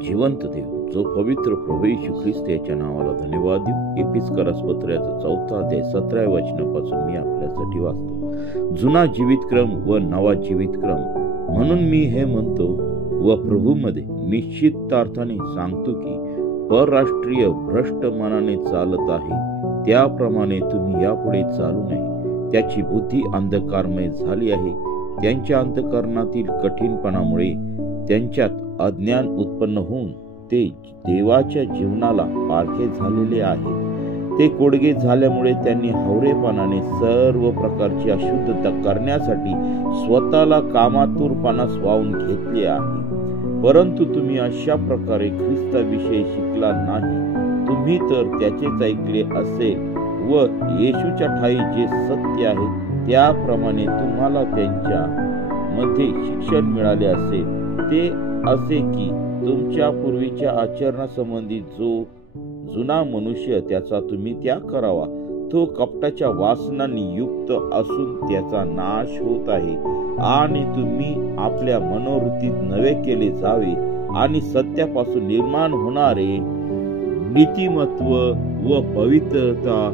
जिवंत देव, जो पवित्र प्रभू येशू ख्रिस्त याच्या नावाला धन्यवाद देऊ. एपिस्करास पत्राचा 4 अध्याय 17 वचनापासून मी आपल्यासाठी वाचतो. जुना जीवितक्रम व नवा जीवितक्रम म्हणून मी हे म्हणतो व प्रभूमध्ये निश्चित अर्थाने सांगतो की परराष्ट्रीय भ्रष्ट मनाने चालत आहे त्याप्रमाणे तुम्ही यापुढे चालू नये. त्याची बुद्धी अंधकारमय झाली आहे. त्यांच्या अंतःकरणातील कठीणपणामुळे त्यांच्यात अज्ञान उत्पन्न होऊन ते देवाच्या जीवनाला पारखे झालेले आहेत. ते कोडगे झाल्यामुळे त्यांनी हावरेपणाने सर्व प्रकारची अशुद्धता करण्यासाठी स्वतःला कामातुरपणास वाहून घेतले आहे. परंतु तुम्ही अशा प्रकारे ख्रिस्ताविषयी शिकला नाही. तुम्ही तर त्याचेच ऐकले असेल व येशूच्या ठायी जे सत्य आहे त्याप्रमाणे तुम्हाला त्यांच्या मध्ये शिक्षण मिळाले असेल. ते असे की तुमच्या पूर्वीच्या आचरणासंबंधी जो जुना मनुष्य त्याचा तुम्ही त्याग करावा. तो कपटाच्या वासनांनी युक्त असून त्याचा नाश होत आहे आणि तुम्ही आपल्या मनोवृत्तीत नवे केले जावे आणि सत्यापासून निर्माण होणारे नीतिमत्व व पवित्रता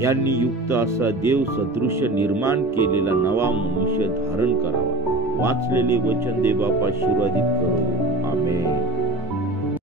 यांनी युक्त असा देव सदृश्य निर्माण केलेला नवा मनुष्य धारण करावा. वाचलेले वचन देव बाप आशीर्वादित करो.